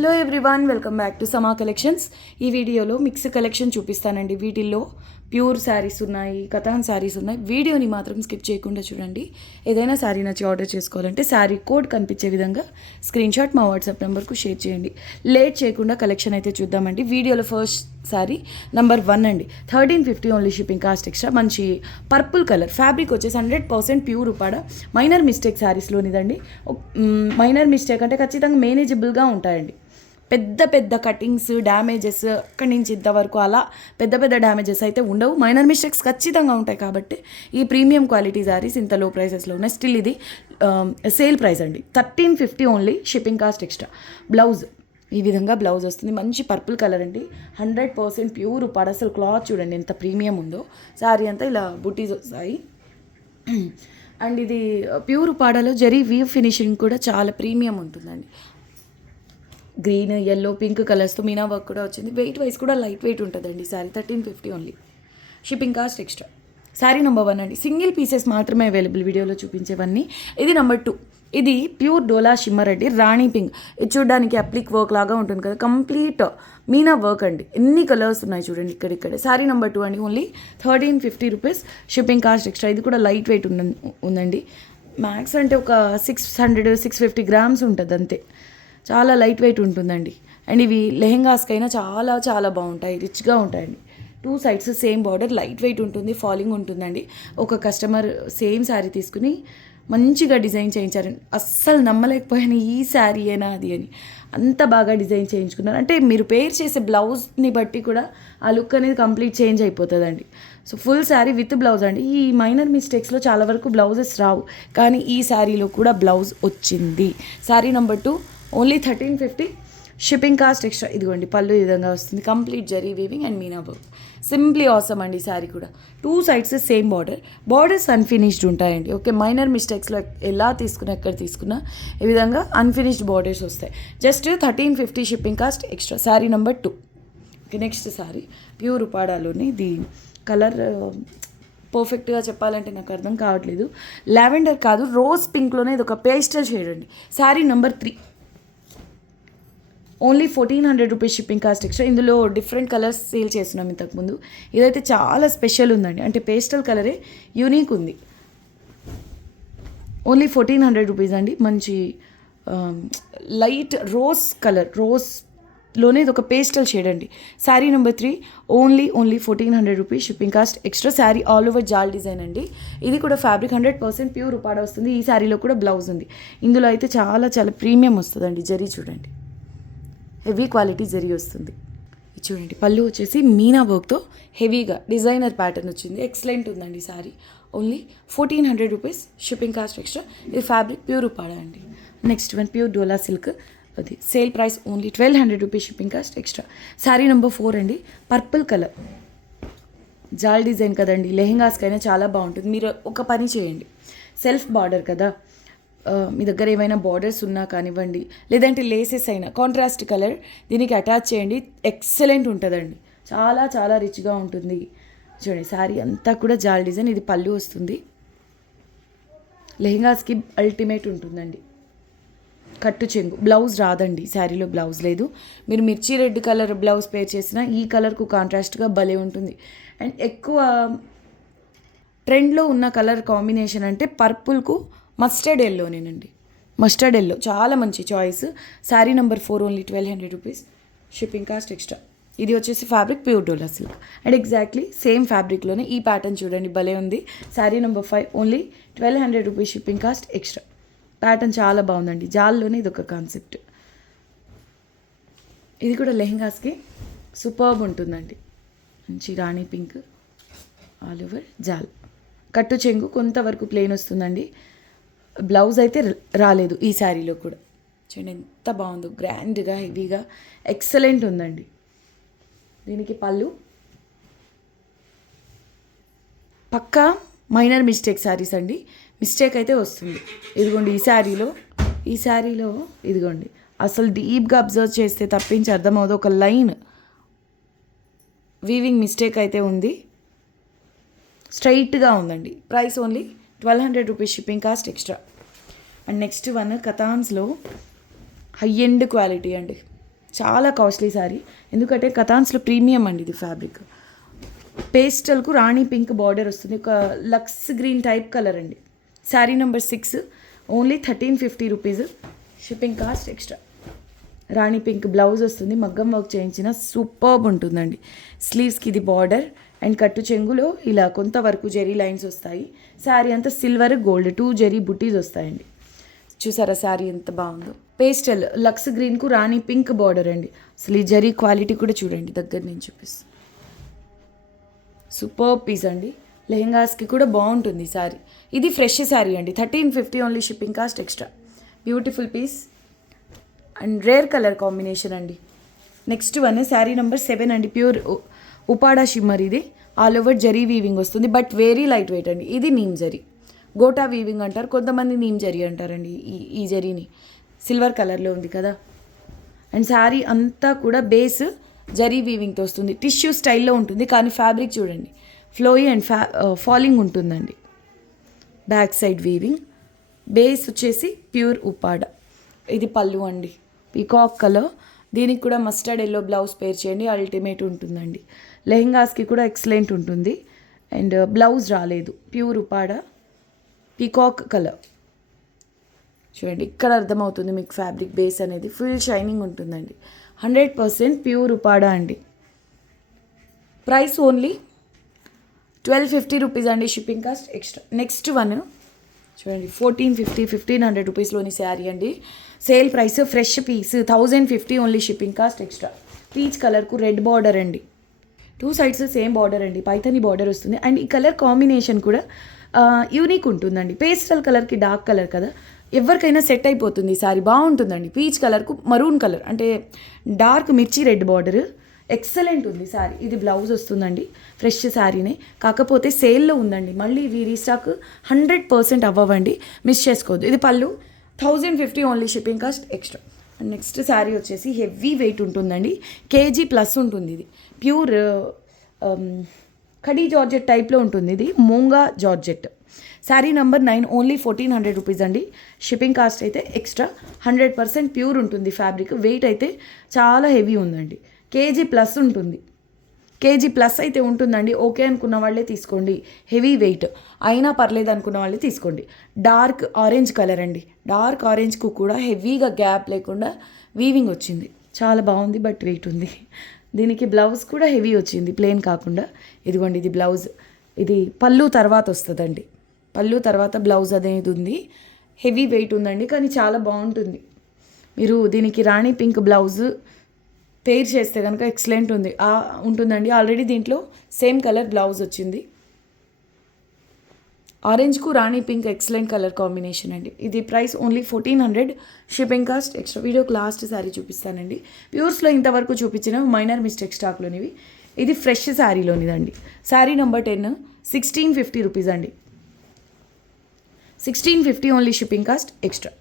Hello everyone, welcome back to సమా collections. ఈ వీడియోలో మిక్స్ కలెక్షన్ చూపిస్తానండి. వీటిల్లో ప్యూర్ శారీస్ ఉన్నాయి, కథాన్ శారీస్ ఉన్నాయి. వీడియోని మాత్రం స్కిప్ చేయకుండా చూడండి. ఏదైనా శారీ నచ్చి ఆర్డర్ చేసుకోవాలంటే శారీ కోడ్ కనిపించే విధంగా స్క్రీన్ షాట్ మా వాట్సాప్ నెంబర్కు షేర్ చేయండి. లేట్ చేయకుండా కలెక్షన్ అయితే చూద్దామండి. వీడియోలో ఫస్ట్ శారీ నెంబర్ 1 అండి. 1350 ఓన్లీ షిప్పింగ్ కాస్ట్ ఎక్స్ట్రా. మంచి పర్పుల్ కలర్ ఫ్యాబ్రిక్ వచ్చేసి 100% ప్యూర్ ఉపాడ. మైనర్ మిస్టేక్ శారీస్లోనిదండి. మైనర్ మిస్టేక్ అంటే ఖచ్చితంగా మేనేజబుల్గా ఉంటాయండి. పెద్ద పెద్ద కటింగ్స్, డ్యామేజెస్ అక్కడి నుంచి ఇంతవరకు అలా పెద్ద పెద్ద డ్యామేజెస్ అయితే ఉండవు. మైనర్ మిస్టేక్స్ ఖచ్చితంగా ఉంటాయి. కాబట్టి ఈ ప్రీమియం క్వాలిటీ శారీస్ ఇంత లో ప్రైసెస్లో ఉన్నాయి. స్టిల్ ఇది సేల్ ప్రైస్ అండి. 1350 only shipping cost extra. Blouse ఈ విధంగా బ్లౌజ్ వస్తుంది. మంచి పర్పుల్ కలర్ అండి. 100% ప్యూర్ ఉపాడ. అసలు క్లాత్ చూడండి ఎంత ప్రీమియం ఉందో. శారీ అంతా ఇలా బుటీస్ వస్తాయి. అండ్ ఇది ప్యూర్ ఉపాడలో జరీ వీవ్ ఫినిషింగ్ కూడా చాలా ప్రీమియం ఉంటుందండి. గ్రీన్, ఎల్లో, పింక్ కలర్స్తో మీనా వర్క్ కూడా వచ్చింది. వెయిట్ వైజ్ కూడా లైట్ వెయిట్ ఉంటుందండి. Sari 1350 only shipping cost extra. Sari number 1 అండి. సింగిల్ పీసెస్ మాత్రమే అవైలబుల్ వీడియోలో చూపించేవన్నీ. ఇది నెంబర్ 2. ఇది ప్యూర్ డోలా షిమ్మర్ అండి. రాణి పింక్. ఇది చూడడానికి అప్లిక్ వర్క్ లాగా ఉంటుంది కదా, కంప్లీట్ మీనా వర్క్ అండి. ఎన్ని కలర్స్ ఉన్నాయి చూడండి ఇక్కడిక్కడే. శారీ నెంబర్ 2 అండి. Only 1350 rupees shipping cost extra. ఇది కూడా లైట్ వెయిట్ ఉందండి. మ్యాక్స్ అంటే ఒక 600-650 గ్రామ్స్ ఉంటుంది అంతే. చాలా లైట్ వెయిట్ ఉంటుందండి. అండ్ ఇవి లెహెంగాస్కైనా చాలా చాలా బాగుంటాయి, రిచ్గా ఉంటాయండి. 2 sides same border, light weight ఉంటుంది, ఫాలింగ్ ఉంటుందండి. ఒక కస్టమర్ సేమ్ శారీ తీసుకుని మంచిగా డిజైన్ చేయించారండి. అస్సలు నమ్మలేకపోయాను ఈ శారీ ఏనా అది అని. అంత బాగా డిజైన్ చేయించుకున్నారు. అంటే మీరు పేర్ చేసే బ్లౌజ్ని బట్టి కూడా ఆ లుక్ అనేది కంప్లీట్ చేంజ్ అయిపోతుందండి. So full sari with blouse అండి. ఈ మైనర్ మిస్టేక్స్లో చాలా వరకు బ్లౌజెస్ రావు, కానీ ఈ శారీలో కూడా బ్లౌజ్ వచ్చింది. Sari number 2 only 1350 shipping cost extra. ఇదిగోండి పళ్ళు ఈ విధంగా వస్తుంది. Complete zari weaving and meena work. Simply awesome అండి. శారీ కూడా 2 సైడ్స్ సేమ్ బార్డర్స్ అన్ఫినిష్డ్ ఉంటాయండి. ఓకే, మైనర్ మిస్టేక్స్లో ఎలా తీసుకున్నా, ఎక్కడ తీసుకున్నా ఈ విధంగా అన్ఫినిష్డ్ బార్డర్స్ వస్తాయి. Just 1350 shipping cost extra. Sari number 2. Okay, next sari pure ఉపాడాలోనే. ఇది కలర్ పర్ఫెక్ట్గా చెప్పాలంటే నాకు అర్థం కావట్లేదు. లావెండర్ కాదు, రోజ్ పింక్లోనే ఇది ఒక పేస్టల్ షేడ్ అండి. Sari number 3. Only 1400 rupees shipping cost extra. ఇందులో డిఫరెంట్ కలర్స్ సేల్ చేస్తున్నాం ఇంతకుముందు. ఇదైతే చాలా స్పెషల్ ఉందండి. అంటే పేస్టల్ కలరే యూనిక్ ఉంది. ఓన్లీ 1400 రూపీస్ అండి. మంచి లైట్ రోజ్ కలర్, రోజ్లోనే ఇది ఒక పేస్టల్ షేడ్ అండి. Sari number 3 only 1400 rupees shipping cost extra. Sari all over జాల్ డిజైన్ అండి. ఇది కూడా ఫ్యాబ్రిక్ 100% ప్యూర్ ఉపాడ వస్తుంది. ఈ శారీలో కూడా బ్లౌజ్ ఉంది. ఇందులో అయితే చాలా చాలా ప్రీమియం వస్తుందండి. జరీ చూడండి, హెవీ క్వాలిటీ జరీ వస్తుంది. చూడండి పళ్ళు వచ్చేసి మీనా వర్క్తో హెవీగా డిజైనర్ ప్యాటర్న్ వచ్చింది. ఎక్సలెంట్ ఉందండి sari. Only 1400 rupees shipping cost extra. ఇది ఫ్యాబ్రిక్ ప్యూర్ ఉపాడ అండి. Next one pure Dola silk. అది sale price only 1200 rupees shipping cost extra. Sari number 4 అండి. పర్పుల్ కలర్ జాల్ డిజైన్ కదండి. లెహెంగాస్కైనా చాలా బాగుంటుంది. మీరు ఒక పని చేయండి, సెల్ఫ్ బార్డర్ కదా, మీ దగ్గర ఏమైనా బార్డర్స్ ఉన్నా కానివ్వండి, లేదంటే లేసెస్ అయినా కాంట్రాస్ట్ కలర్ దీనికి అటాచ్ చేయండి. ఎక్సలెంట్ ఉంటుందండి. చాలా చాలా రిచ్గా ఉంటుంది. చూడండి శారీ అంతా కూడా జాల్ డిజైన్. ఇది పళ్ళు వస్తుంది. లెహెంగాస్కి అల్టిమేట్ ఉంటుందండి. కట్టు చెంగు. బ్లౌజ్ రాదండి, శారీలో బ్లౌజ్ లేదు. మీరు మిర్చి రెడ్ కలర్ బ్లౌజ్ పేర్ చేసినా ఈ కలర్కు కాంట్రాస్ట్గా భలే ఉంటుంది. అండ్ ఎక్కువ ట్రెండ్లో ఉన్న కలర్ కాంబినేషన్ అంటే పర్పుల్కు మస్టర్డ్ ఎల్లోనేనండి. మస్టర్డ్ ఎల్లో చాలా మంచి choice. Sari number 4 only 1200 rupees shipping cost extra. ఇది వచ్చేసి fabric pure Dola silk and exactly same ఫ్యాబ్రిక్లోనే ఈ ప్యాటర్న్ చూడండి భలే ఉంది. Sari number 5 only 1200 rupees shipping cost extra. Pattern చాలా బాగుందండి. జాల్లోనే ఇది ఒక కాన్సెప్ట్. ఇది కూడా లెహెంగాస్కి సూపర్బ్ ఉంటుందండి. మంచి రాణి పింక్ ఆల్ ఓవర్ జాల్. కట్టు చెంగు కొంతవరకు ప్లెయిన్ వస్తుందండి. బ్లౌజ్ అయితే రాలేదు ఈ శారీలో కూడా. చూడండి ఎంత బాగుందో, గ్రాండ్గా హెవీగా ఎక్సలెంట్ ఉందండి. దీనికి పళ్ళు పక్కా మైనర్ మిస్టేక్ శారీస్ అండి. మిస్టేక్ అయితే వస్తుంది. ఇదిగోండి ఈ శారీలో ఇదిగోండి అసలు డీప్గా అబ్జర్వ్ చేస్తే తప్పించి అర్థమవుతుంది. ఒక లైన్ వీవింగ్ మిస్టేక్ అయితే ఉంది. స్ట్రైట్గా ఉందండి. Price only 1200 rupees shipping cost extra. And next one కథాన్స్లో హై ఎండ్ క్వాలిటీ అండి. చాలా కాస్ట్లీ శారీ, ఎందుకంటే కథాన్స్లో ప్రీమియం అండి ఇది ఫ్యాబ్రిక్. పేస్టల్కు రాణి పింక్ బార్డర్ వస్తుంది, ఒక లక్స్ గ్రీన్ టైప్ కలర్ అండి. Sari number 6 only 1350 rupees, shipping cost extra. రాణి పింక్ బ్లౌజ్ వస్తుంది, మగ్గం వర్క్ చేయించిన సూపర్బ్ ఉంటుందండి. స్లీవ్స్కి ఇది బార్డర్ అండ్ కట్టు చెంగులో ఇలా కొంతవరకు జెరీ లైన్స్ వస్తాయి. శారీ అంతా సిల్వర్ గోల్డ్ 2 జెరీ బుట్టీస్ వస్తాయండి. చూసారా శారీ ఎంత బాగుందో. పేస్టల్ లక్స్ గ్రీన్కు రాణి పింక్ బార్డర్ అండి. అసలు ఈ జరీ క్వాలిటీ కూడా చూడండి, దగ్గర నేను చూపిస్తాను. సూపర్ పీస్ అండి, లెహెంగాస్కి కూడా బాగుంటుంది శారీ. ఇది ఫ్రెష్ శారీ అండి, 1350 only, shipping cost extra. Beautiful piece and rare colour combination అండి. నెక్స్ట్ వన్ శారీ నెంబర్ 7 అండి, ప్యూర్ ఉపాడా షిమ్మర్. ఇది ఆల్ ఓవర్ జరీ వీవింగ్ వస్తుంది, బట్ వెరీ లైట్ వెయిట్ అండి. ఇది నీమ్ జరీ, గోటా వీవింగ్ అంటారు, కొంతమంది నీమ్ జరీ అంటారండి. ఈ జరీని సిల్వర్ కలర్లో ఉంది కదా. అండ్ శారీ అంతా కూడా బేస్ జరీ వీవింగ్తో వస్తుంది, టిష్యూ స్టైల్లో ఉంటుంది, కానీ ఫ్యాబ్రిక్ చూడండి ఫ్లోయి అండ్ ఫాలింగ్ ఉంటుందండి. బ్యాక్ సైడ్ వీవింగ్, బేస్ వచ్చేసి ప్యూర్ ఉపాడా. ఇది పళ్ళు అండి, పీకాక్ కలర్. దీనికి కూడా మస్టర్డ్ ఎల్లో బ్లౌజ్ పేర్ చేయండి, అల్టిమేట్ ఉంటుందండి. లెహెంగాస్కి కూడా ఎక్సలెంట్ ఉంటుంది. అండ్ బ్లౌజ్ రాలేదు, ప్యూర్ ఉపాడా పీకాక్ కలర్. చూడండి ఇక్కడ అర్థమవుతుంది మీకు ఫ్యాబ్రిక్ బేస్ అనేది ఫుల్ షైనింగ్ ఉంటుందండి. 100% ప్యూర్ ఉపాడా అండి. ప్రైస్ ఓన్లీ 1250 రూపీస్ అండి, shipping cost extra. Next one చూడండి 1450, 1500 రూపీస్లోని శారీ అండి. Sale price, fresh piece 1050 only, shipping cost extra. Peach కలర్కు రెడ్ బార్డర్ అండి, 2 సైడ్స్ సేమ్ బార్డర్ అండి, పైథానీ బార్డర్ వస్తుంది. అండ్ ఈ కలర్ కాంబినేషన్ కూడా యూనిక్ ఉంటుందండి. పేస్టల్ కలర్కి డార్క్ కలర్ కదా, ఎవరికైనా సెట్ అయిపోతుంది ఈ సారీ, బాగుంటుందండి. పీచ్ కలర్కు మరూన్ కలర్ అంటే డార్క్ మిర్చి రెడ్ బార్డర్, ఎక్సలెంట్ ఉంది శారీ. ఇది బ్లౌజ్ వస్తుందండి, ఫ్రెష్ శారీనే, కాకపోతే సేల్లో ఉందండి. మళ్ళీ ఇవి రీస్టాక్ 100% అవ్వండి, మిస్ చేసుకోవద్దు. ఇది పళ్ళు 1050 only, shipping cost extra. And next sari వచ్చేసి హెవీ వెయిట్ ఉంటుందండి, కేజీ ప్లస్ ఉంటుంది. ఇది ప్యూర్ కడీ జార్జెట్ టైప్లో ఉంటుంది. ఇది moonga georgette. Sari number 9 only 1400 rupees అండి, షిప్పింగ్ కాస్ట్ అయితే ఎక్స్ట్రా. 100% ప్యూర్ ఉంటుంది ఫ్యాబ్రిక్, వెయిట్ అయితే చాలా హెవీ ఉందండి. కేజీ ప్లస్ ఉంటుంది, కేజీ ప్లస్ అయితే ఉంటుందండి. ఓకే అనుకున్న వాళ్ళే తీసుకోండి, హెవీ వెయిట్ అయినా పర్లేదు అనుకున్న వాళ్ళే తీసుకోండి. డార్క్ ఆరెంజ్ కలర్ అండి, డార్క్ ఆరెంజ్కు కూడా హెవీగా గ్యాప్ లేకుండా వీవింగ్ వచ్చింది, చాలా బాగుంది, బట్ వెయిట్ ఉంది. దీనికి బ్లౌజ్ కూడా హెవీ వచ్చింది, ప్లెయిన్ కాకుండా. ఇదిగోండి ఇది బ్లౌజ్, ఇది పళ్ళు తర్వాత వస్తుందండి, పళ్ళు తర్వాత బ్లౌజ్ అనేది ఉంది. హెవీ వెయిట్ ఉందండి, కానీ చాలా బాగుంటుంది. మీరు దీనికి రాణి పింక్ బ్లౌజ్ పేర్ చేస్తే కనుక ఎక్సలెంట్ ఉంటుందండి. ఆల్రెడీ దీంట్లో సేమ్ కలర్ బ్లౌజ్ వచ్చింది. ఆరెంజ్కు రాణి పింక్ ఎక్సలెంట్ కలర్ కాంబినేషన్ అండి. ఇది price only 1400, shipping cost extra. వీడియోకి లాస్ట్ శారీ చూపిస్తానండి. ప్యూర్స్లో ఇంతవరకు చూపించిన మైనర్ మిస్టేక్ స్టాక్లోనివి. ఇది ఫ్రెష్ శారీలోనిదండి. శారీ నెంబర్ 10 1650 రూపీస్ అండి, 1650 ఓన్లీ, షిప్పింగ్ కాస్ట్ ఎక్స్ట్రా.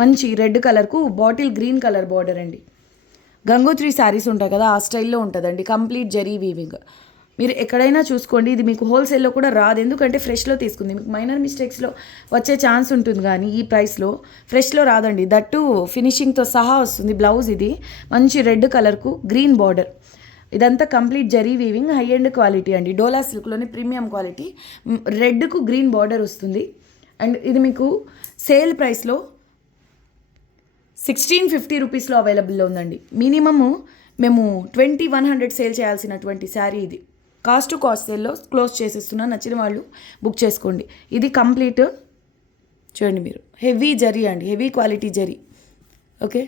మంచి రెడ్ కలర్కు బాటిల్ గ్రీన్ కలర్ బార్డర్ అండి. గంగోత్రి శారీస్ ఉంటాయి కదా, ఆ స్టైల్లో ఉంటుందండి, కంప్లీట్ జరీ వీవింగ్. మీరు ఎక్కడైనా చూసుకోండి, ఇది మీకు హోల్సేల్లో కూడా రాదు, ఎందుకంటే ఫ్రెష్లో తీసుకుంది. మీకు మైనర్ మిస్టేక్స్లో వచ్చే ఛాన్స్ ఉంటుంది, కానీ ఈ ప్రైస్లో ఫ్రెష్లో రాదండి. దట్టు ఫినిషింగ్తో సహా వస్తుంది. బ్లౌజ్ ఇది మంచి రెడ్ కలర్కు గ్రీన్ బార్డర్. ఇదంతా complete zari weaving, high end quality అండి. డోలా సిల్క్లోని ప్రీమియం క్వాలిటీ, రెడ్కు గ్రీన్ బార్డర్ వస్తుంది. అండ్ ఇది మీకు సేల్ ప్రైస్లో 1650 రూపీస్లో అవైలబుల్లో ఉందండి. మినిమము మేము 2100 సేల్ చేయాల్సినటువంటి శారీ ఇది. కాస్ట్ టు కాస్ట్ సేల్లో క్లోజ్ చేసేస్తున్నా, నచ్చిన వాళ్ళు బుక్ చేసుకోండి. ఇది కంప్లీట్ చూడండి మీరు, హెవీ జరీ అండి, హెవీ క్వాలిటీ జరీ. ఓకే,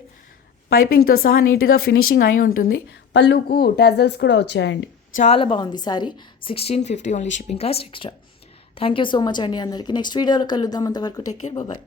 పైపింగ్తో సహా నీట్గా ఫినిషింగ్ అయి ఉంటుంది. పళ్ళుకు టాజల్స్ కూడా వచ్చాయండి, చాలా బాగుంది sari. 1650 only, shipping cost extra. Thank you so much అండి అందరికీ. నెక్స్ట్ వీడియోలో కలుద్దాం, అంతవరకు టేక్ కేర్, బాయ్.